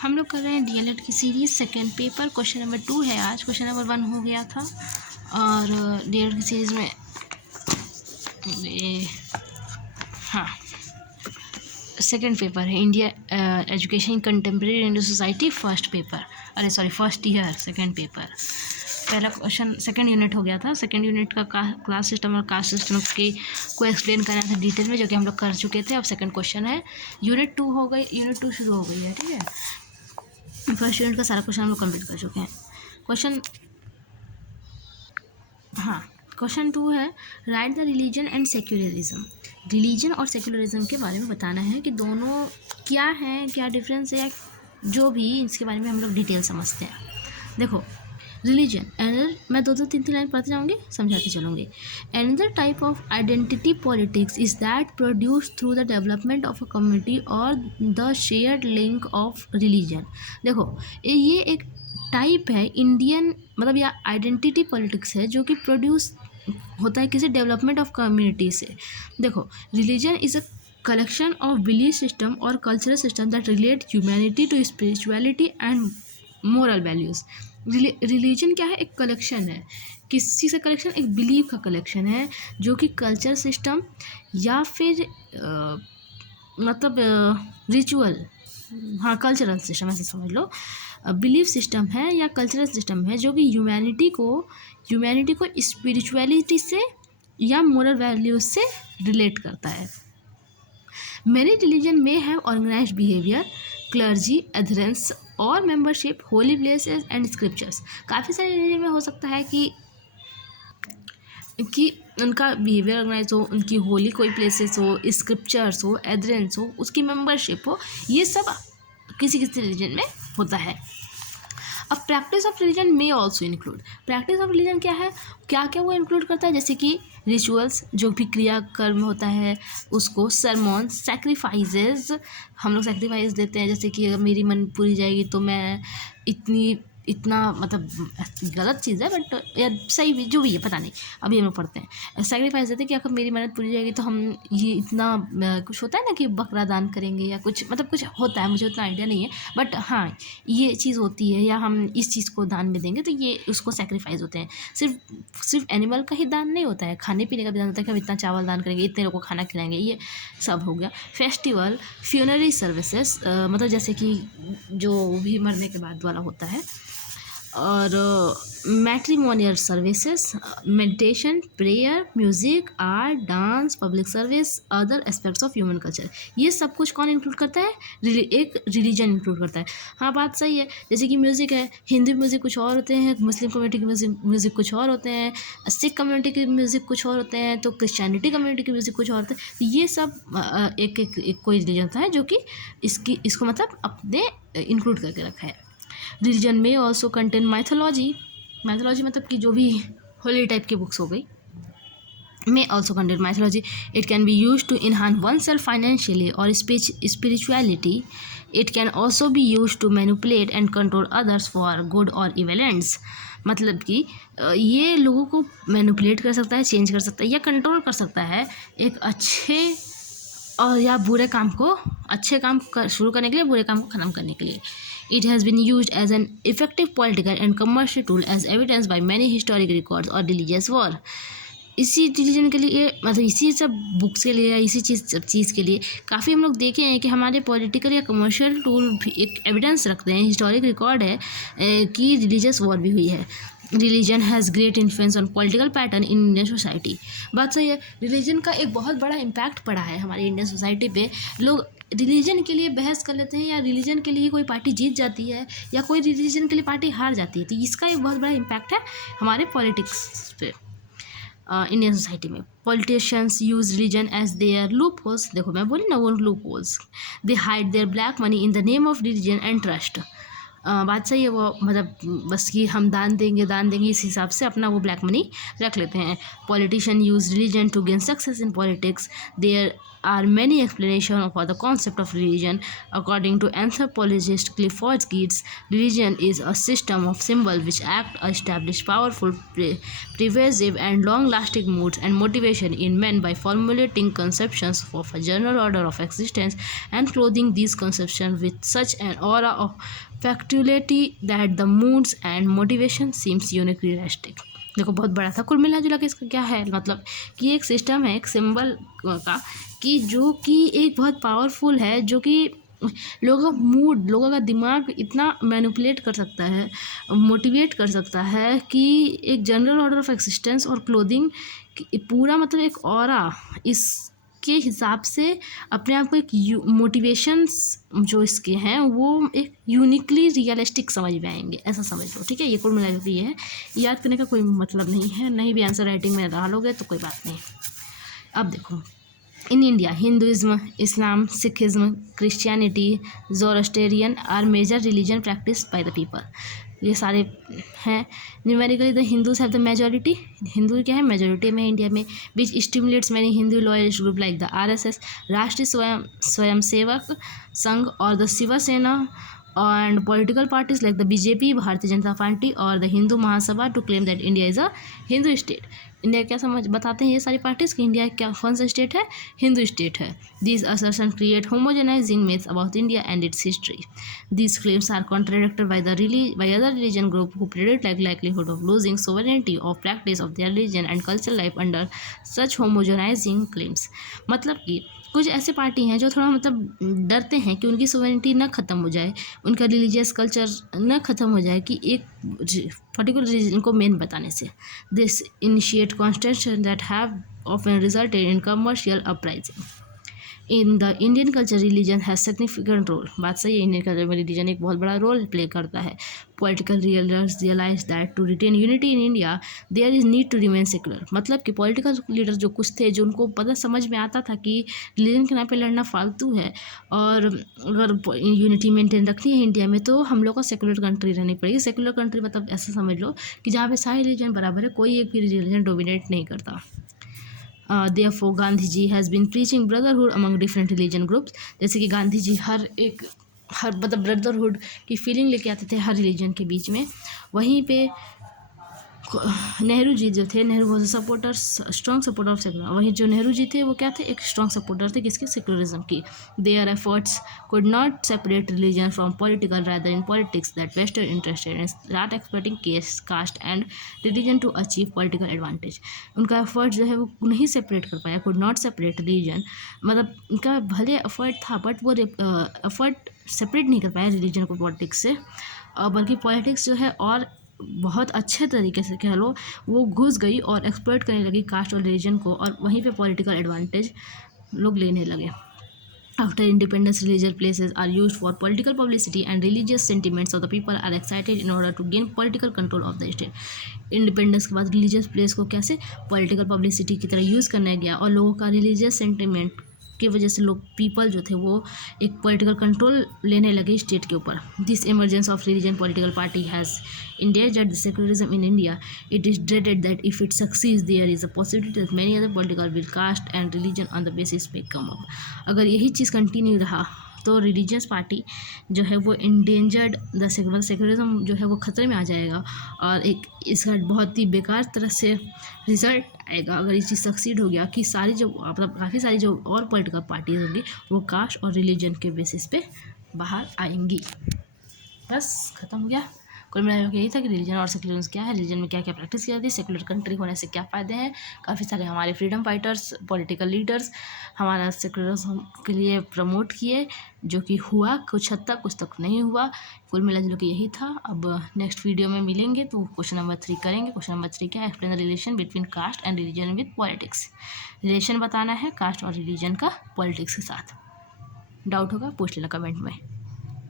हम लोग कर रहे हैं डीएलएड की series second paper. Question number 2 है आज। क्वेश्चन नंबर 1 हो गया था और डीएलएड की सीरीज़ में हाँ सेकेंड पेपर है India education contemporary Indian society first year second paper. पहला क्वेश्चन सेकेंड यूनिट हो गया था। सेकेंड यूनिट का क्लास सिस्टम और कास्ट सिस्टम को एक्सप्लेन करना था डिटेल में, जो कि हम लोग कर चुके थे। अब सेकेंड क्वेश्चन है। यूनिट 2 हो गई, यूनिट 2 शुरू हो गई है, ठीक है। फर्स्ट यूनिट का सारा क्वेश्चन हम लोग कंप्लीट कर चुके हैं। क्वेश्चन 2 है, right the religion and secularism. Religion और सेक्युलरिज्म के बारे में बताना है कि दोनों क्या है, क्या डिफरेंस है, जो भी इसके बारे में हम लोग डिटेल समझते हैं। देखो, रिलीजन एंड मैं दो तीन लाइन पढ़ते जाऊँगी, समझाते चलूँगी। Another type of identity politics is that produce through the development of a community और the shared link of religion. देखो, ये एक टाइप है इंडियन, मतलब या आइडेंटिटी पॉलिटिक्स है जो कि प्रोड्यूस होता है किसी डेवलपमेंट ऑफ कम्युनिटी से। देखो, religion is a collection of belief system or cultural system that relate humanity to spirituality and moral values। Religion क्या है? एक कलेक्शन है। किसी से कलेक्शन? एक बिलीव का कलेक्शन है जो कि कल्चर सिस्टम या फिर रिचुअल, कल्चरल सिस्टम ऐसे समझ लो, बिलीफ सिस्टम है या कल्चरल सिस्टम है जो कि ह्यूमैनिटी को स्पिरिचुअलिटी से या मोरल वैल्यूज से रिलेट करता है। Many religion may have organized behavior, clergy, adherence और membership, holy places and scriptures। काफ़ी सारे रिलीजन में हो सकता है कि उनका बिहेवियर ऑर्गेनाइज हो, उनकी होली कोई प्लेसेस हो, स्क्रिप्चर्स हो, एडरेंस हो, उसकी मेंबरशिप हो, ये सब किसी किसी रिलीजन में होता है। अब प्रैक्टिस ऑफ रिलीजन में also include. Practice of religion क्या है? क्या क्या वो इंक्लूड करता है? जैसे कि रिचुअल्स, जो भी क्रियाकर्म होता है उसको, सरमॉन, सैक्रिफाइसेस, हम लोग सैक्रिफाइस देते हैं। जैसे कि अगर मेरी मन पूरी जाएगी तो मैं इतना गलत चीज़ है बट या सही भी, जो भी है पता नहीं, अभी हम लोग पढ़ते हैं। सैक्रिफाइस देते हैं कि अगर मेरी मन्नत पूरी जाएगी तो हम ये इतना कुछ होता है ना कि बकरा दान करेंगे या कुछ, कुछ होता है, मुझे उतना आइडिया नहीं है बट हाँ ये चीज़ होती है, या हम इस चीज़ को दान में देंगे तो ये उसको सैक्रिफाइस होते हैं। सिर्फ एनिमल का ही दान नहीं होता है, खाने पीने का भी दान होता है कि हम इतना चावल दान करेंगे, इतने लोगों को खाना खिलाएंगे, ये सब हो गया। फेस्टिवल, फ्यूनररी सर्विसेज, जैसे कि जो भी मरने के बाद वाला होता है, और matrimonial services, meditation, prayer, music, art, dance, public service, other aspects of human culture. ये सब कुछ कौन इंक्लूड करता है? एक रिलीजन इंक्लूड करता है। हाँ, बात सही है। जैसे कि म्यूज़िक है, हिंदू म्यूज़िक कुछ और होते हैं, मुस्लिम कम्युनिटी के म्यूज़िक कुछ और होते हैं, सिख कम्युनिटी के म्यूज़िक कुछ और होते हैं, तो क्रिश्चियनिटी कम्युनिटी के म्यूज़िक कुछ और होते हैं। ये सब एक कोई रिलीजन होता है जो कि इसको अपने इंक्लूड करके रखा है। रिलीजन में ऑल्सो कंटेन माइथोलॉजी मतलब कि जो भी होली टाइप की बुक्स हो गई, may also contain mythology. It can be used to enhance oneself financially or spirituality. It can also be used to manipulate and control others for good or evil ends। मतलब कि ये लोगों को manipulate कर सकता है, चेंज कर सकता है या कंट्रोल कर सकता है एक अच्छे और या बुरे काम को, अच्छे काम शुरू करने के लिए, बुरे काम को ख़त्म करने के लिए। It has been used as an effective political and commercial tool as evidenced by many historic records or religious war। इसी रिलीजन के लिए, इसी सब बुक्स के लिए या इसी चीज़ के लिए काफ़ी हम लोग देखे हैं कि हमारे पॉलिटिकल या कमर्शियल टूल भी एक एविडेंस रखते हैं, हिस्टोरिक रिकॉर्ड है कि रिलीजियस वॉर भी हुई है। Religion has great influence on political pattern in Indian society. बात सही है, रिलीजन का एक बहुत बड़ा इम्पैक्ट पड़ा है हमारी इंडियन सोसाइटी पे। लोग रिलीजन के लिए बहस कर लेते हैं या रिलीजन के लिए कोई पार्टी जीत जाती है या कोई रिलीजन के लिए पार्टी हार जाती है, तो इसका एक बहुत बड़ा इम्पैक्ट है हमारे पॉलिटिक्स पे। इंडियन सोसाइटी में politicians use religion as their loopholes. देखो मैं बोली ना, वो loopholes. They hide their black money in the name of religion and trust. बात सही है, वो मतलब बस कि हम दान देंगे इस हिसाब से अपना वो ब्लैक मनी रख लेते हैं. Politician use religion to gain success in politics. There are many explanations for the concept of religion. According to anthropologist Clifford Geertz, religion is a system of symbols which act to establish powerful, pervasive, and long-lasting moods and motivation in men by formulating conceptions of a general order of existence and clothing these conceptions with such an aura of factuality that the moods and motivation seems uniquely realistic. देखो बहुत बड़ा था. कुल मिला जुला के इसका क्या है मतलब कि एक सिस्टम है, एक सिंबल का, कि जो कि एक बहुत पावरफुल है, जो कि लोगों का मूड, लोगों का दिमाग इतना मैनिपुलेट कर सकता है, मोटिवेट कर सकता है कि एक जनरल ऑर्डर ऑफ एक्सिस्टेंस और क्लोथिंग पूरा मतलब एक ऑरा इसके हिसाब से अपने आप को एक मोटिवेशंस जो इसके हैं वो एक यूनिकली रियलिस्टिक समझ में आएंगे, ऐसा समझ लो. ठीक है, ये कुल मिला के ये है. याद करने का कोई मतलब नहीं है, नहीं भी आंसर राइटिंग में डालोगे तो कोई बात नहीं. अब देखो, in India Hinduism, Islam, Sikhism, Christianity, Zoroastrian are major religion practice by the people. ये सारे हैं. Numerically the Hindus have the majority. Hindu क्या है, मेजॉरिटी में इंडिया में. Which stimulates many Hindu loyalist group like the RSS, Rashtriya Swayamsevak Sangh और the Shiv Sena, and political parties like the BJP, भारतीय Janata Party और the Hindu Mahasabha to claim that India is a Hindu state. India क्या समझ बताते हैं ये सारी पार्टीज कि इंडिया क्या कौन सा स्टेट है, हिंदू स्टेट है. These assertion create homogenising myths about India and its history. These claims are contradicted by other religion group who predict likelihood of losing sovereignty of practice of their religion and cultural life under such homogenizing claims. मतलब कि कुछ ऐसे party हैं जो थोड़ा मतलब डरते हैं कि उनकी सोवरेनिटी न ख़त्म हो जाए, उनका रिलीजियस कल्चर न ख़त्म हो जाए कि एक पर्टिकुलर रिलीजन को मेन बताने से. This initiate contention that have often resulted in commercial uprising. In the Indian culture religion has significant role. बात सही है, इंडियन कल्चर में रिलीजन एक बहुत बड़ा रोल प्ले करता है. Political leaders realise that to retain unity in India there is need to remain secular. मतलब कि पॉलिटिकल लीडर जो कुछ थे, जो उनको पता समझ में आता था कि रिलीजन के नाम पे लड़ना फालतू है और अगर यूनिटी मेंटेन रखनी है इंडिया में तो हम लोग को सेकुलर कंट्री रहनी पड़ेगी. सेकुलर कंट्री मतलब ऐसा समझ लो कि जहाँ पे सारे रिलीजन बराबर है, कोई एक भी रिलीजन डोमिनेट नहीं करता. Therefore, Gandhiji has been preaching brotherhood among different religion groups. जैसे कि गांधी जी हर मतलब ब्रदरहुड की फीलिंग लेके आते थे हर रिलीजन के बीच में. वहीं पे नेहरू जी जो थे, Nehru was supporter, strong supporter of secular. वहीं जो नेहरू जी थे वो क्या थे, एक स्ट्रॉन्ग सपोर्टर थे किसके, सेकुलरिज्म की. Their efforts could not separate religion from political, rather in politics that western interested in start exploiting caste and religion to achieve political advantage. उनका एफर्ट जो है वो नहीं सेपरेट कर पाया, कुड नॉट सेपरेट रिलीजन, मतलब उनका भले एफर्ट था बट वो एफर्ट सेपरेट नहीं कर पाया रिलीजन को पॉलिटिक्स से, बल्कि पॉलिटिक्स जो है और बहुत अच्छे तरीके से कह लो वो घुस गई और एक्सप्लॉइट करने लगी कास्ट और रिलीजन को, और वहीं पे पॉलिटिकल एडवांटेज लोग लेने लगे. After independence religious places are used for political publicity and religious sentiments of the people are excited in order to gain political control of the state. Independence के बाद रिलीजियस प्लेस को कैसे political publicity की तरह use करने गया और लोगों का रिलीजियस सेंटिमेंट की वजह से लोग पीपल जो थे वो एक पॉलिटिकल कंट्रोल लेने लगे स्टेट के ऊपर. This emergence of religion political party has endangered the secularism in India. It is dreaded that if it succeeds, there is a possibility that many other political will, caste and religion on the basis may come up. अगर यही चीज़ continue रहा तो religious party जो है वो endangered the secularism जो है वो ख़तरे में आ जाएगा और एक इसका बहुत ही बेकार तरह से रिजल्ट आएगा अगर ये चीज़ सक्सीड हो गया कि सारी जो मतलब काफ़ी सारी जो और पॉलिटिकल पार्टीज होंगी वो कास्ट और रिलीजन के बेसिस पे बाहर आएंगी. बस ख़त्म हो गया. कुल मिलाकर यही था कि रिलीजन और सेकुलरिज्म क्या है, रिलीजन में क्या क्या प्रैक्टिस की जाती है, सेकुलर कंट्री होने से क्या फ़ायदे हैं. काफ़ी सारे हमारे फ्रीडम फाइटर्स, पॉलिटिकल लीडर्स हमारा सेकुलरिज्म के लिए प्रमोट किए, जो कि हुआ कुछ हद तक, कुछ तक नहीं हुआ. कुल मिलाकर के यही था. अब नेक्स्ट वीडियो में मिलेंगे तो क्वेश्चन नंबर 3 करेंगे. क्वेश्चन नंबर 3 क्या है, explain the relation between caste and religion with politics. Relation बताना है कास्ट और रिलीजन का पॉलिटिक्स के साथ. डाउट होगा पूछ लेना कमेंट में.